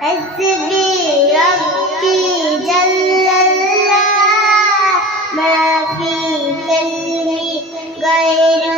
حسبي ربي جل الله ما في كلمي غير